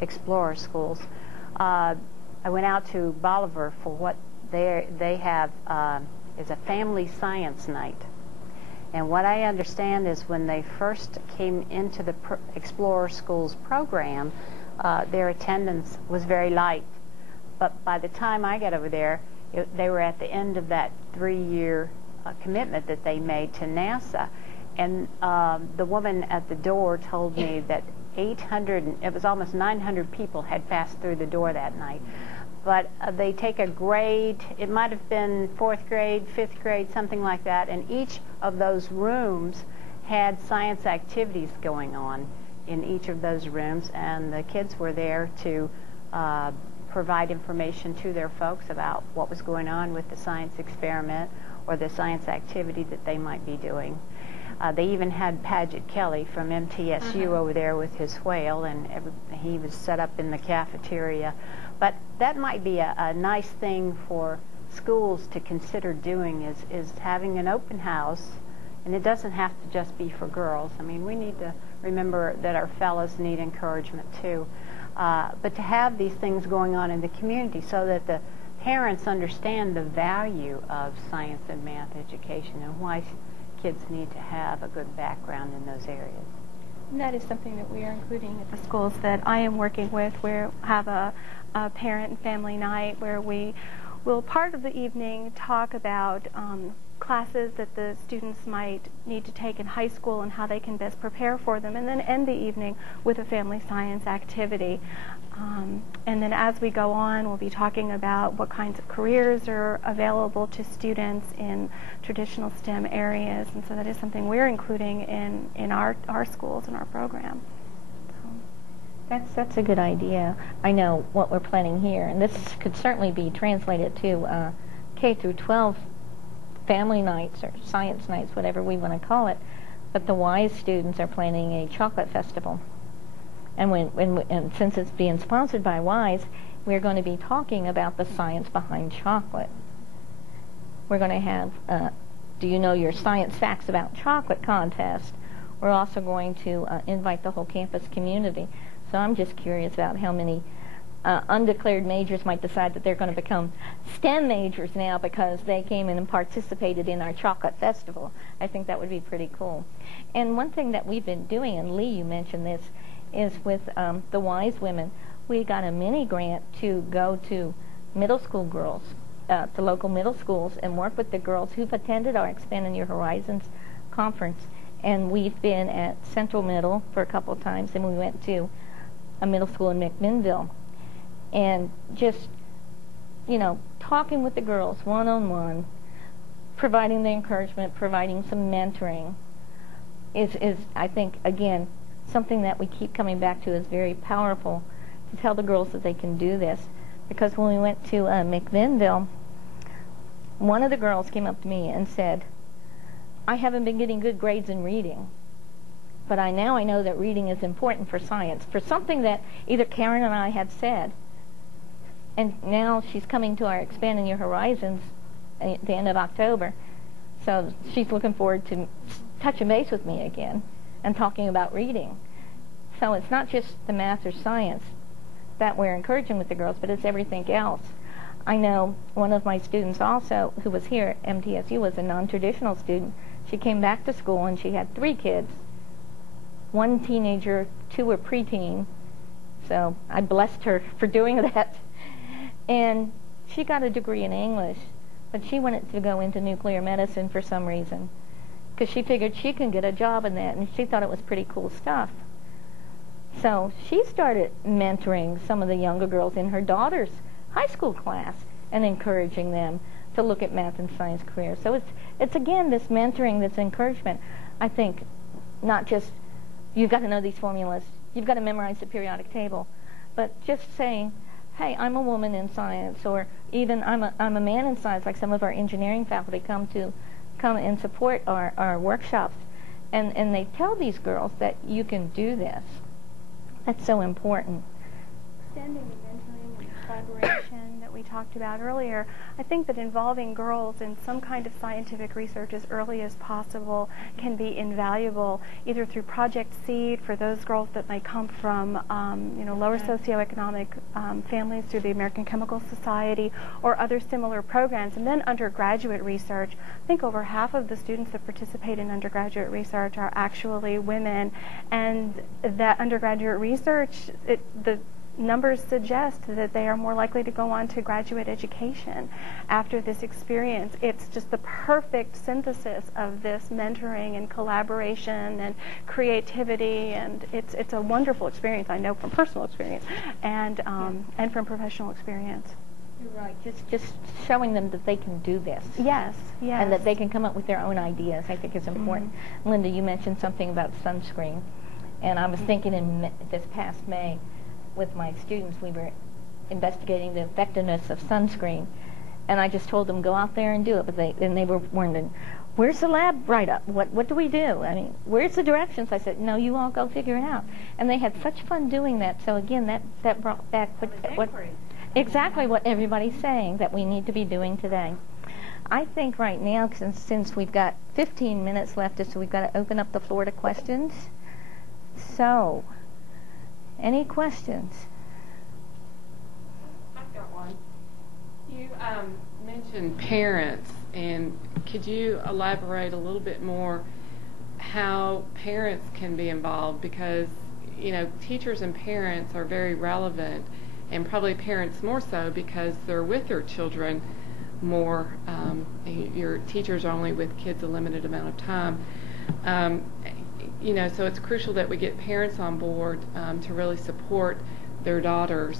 Explorer schools. I went out to Bolivar for what they have is a family science night. And what I understand is when they first came into the Explorer Schools program, their attendance was very light. But by the time I got over there, they were at the end of that 3-year commitment that they made to NASA. And the woman at the door told me that it was almost 900 people had passed through the door that night. But they take a grade, it might have been 4th grade, 5th grade, something like that, and each of those rooms had science activities going on in each of those rooms, and the kids were there to provide information to their folks about what was going on with the science experiment or the science activity that they might be doing. They even had Paget Kelly from MTSU over there with his whale, and he was set up in the cafeteria. But that might be a nice thing for schools to consider doing, is having an open house, and it doesn't have to just be for girls. I mean, we need to remember that our fellows need encouragement too. But to have these things going on in the community so that the parents understand the value of science and math education and why kids need to have a good background in those areas. And that is something that we are including at the schools that I am working with. We have a parent and family night where we will part of the evening talk about classes that the students might need to take in high school and how they can best prepare for them, and then end the evening with a family science activity. And then as we go on, we'll be talking about what kinds of careers are available to students in traditional STEM areas, and so that is something we're including in our schools and our program. That's a good idea. I know what we're planning here, and this could certainly be translated to K through 12 family nights or science nights, whatever we want to call it. But the WISE students are planning a chocolate festival. And since it's being sponsored by WISE, we're going to be talking about the science behind chocolate. We're going to have, do you know your science facts about chocolate contest. We're also going to invite the whole campus community. So I'm just curious about how many undeclared majors might decide that they're going to become STEM majors now because they came in and participated in our chocolate festival. I think that would be pretty cool. And one thing that we've been doing, and Lee, you mentioned this, is with the WISE women, we got a mini grant to go to middle school girls, to local middle schools, and work with the girls who've attended our Expanding Your Horizons conference. And we've been at Central Middle for a couple of times, and we went to a middle school in McMinnville. And just, you know, talking with the girls one-on-one, providing the encouragement, providing some mentoring is I think, again, something that we keep coming back to is very powerful to tell the girls that they can do this. Because when we went to McMinnville, one of the girls came up to me and said, I haven't been getting good grades in reading, but now I know that reading is important for science, for something that either Karen and I had said. And now she's coming to our Expanding Your Horizons at the end of October. So she's looking forward to touching base with me again and talking about reading. So it's not just the math or science that we're encouraging with the girls, but it's everything else. I know one of my students also, who was here at MTSU, was a non-traditional student. She came back to school and she had 3 kids. 1 teenager, 2 were preteen. So I blessed her for doing that. And she got a degree in English, but she wanted to go into nuclear medicine for some reason, because she figured she can get a job in that, and she thought it was pretty cool stuff. So she started mentoring some of the younger girls in her daughter's high school class and encouraging them to look at math and science careers. So it's again, this mentoring, this encouragement. I think not just you've got to know these formulas, you've got to memorize the periodic table, but just saying, hey, I'm a woman in science, or even I'm a man in science, like some of our engineering faculty come and support our workshops, and they tell these girls that you can do this. That's so important. Extending the mentoring and collaboration that we we talked about earlier, I think that involving girls in some kind of scientific research as early as possible can be invaluable, either through Project Seed for those girls that might come from lower socioeconomic families through the American Chemical Society or other similar programs. And then undergraduate research, I think over half of the students that participate in undergraduate research are actually women, and that undergraduate research, the numbers suggest that they are more likely to go on to graduate education after this experience. It's just the perfect synthesis of this mentoring and collaboration and creativity, and it's a wonderful experience, I know from personal experience and from professional experience. You're right. Just showing them that they can do this. Yes, yes. And that they can come up with their own ideas, I think is important. Linda, you mentioned something about sunscreen, and I was thinking in this past May, with my students, we were investigating the effectiveness of sunscreen, and I just told them go out there and do it. But they were wondering, where's the lab write-up? What do we do? I mean, where's the directions? I said, no, you all go figure it out. And they had such fun doing that. So again, that brought back exactly what everybody's saying that we need to be doing today. I think right now, since we've got 15 minutes left, so we've got to open up the floor to questions. So, any questions? I've got one. You mentioned parents, and could you elaborate a little bit more how parents can be involved? Because, teachers and parents are very relevant, and probably parents more so because they're with their children more. Your teachers are only with kids a limited amount of time. So it's crucial that we get parents on board to really support their daughters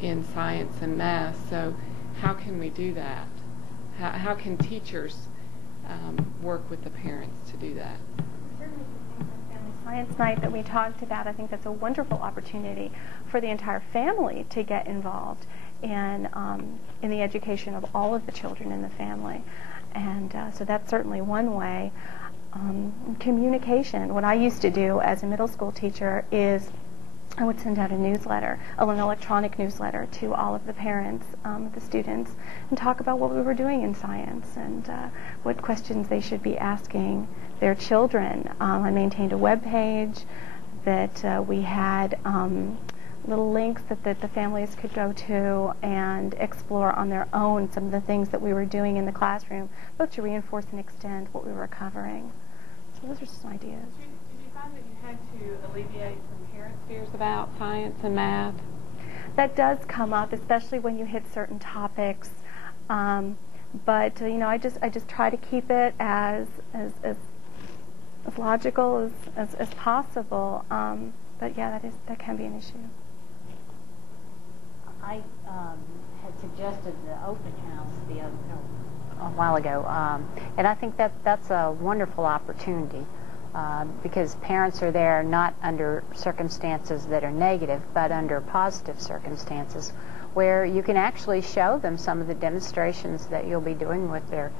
in science and math. So how can we do that? How can teachers work with the parents to do that? Certainly, the Family Science Night that we talked about, I think that's a wonderful opportunity for the entire family to get involved in the education of all of the children in the family. And so that's certainly one way. Communication. What I used to do as a middle school teacher is I would send out a newsletter, an electronic newsletter to all of the parents, the students, and talk about what we were doing in science and what questions they should be asking their children. I maintained a web page that we had little links that the families could go to and explore on their own some of the things that we were doing in the classroom, both to reinforce and extend what we were covering. So those are some ideas. Did you find that you had to alleviate some parents' fears about science and math? That does come up, especially when you hit certain topics. But I just try to keep it as logical as possible. But yeah, that can be an issue. I had suggested the open house a while ago, and I think that's a wonderful opportunity because parents are there not under circumstances that are negative, but under positive circumstances where you can actually show them some of the demonstrations that you'll be doing with their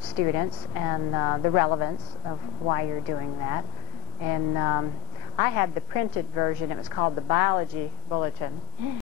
students and the relevance of why you're doing that. And I had the printed version. It was called the Biology Bulletin.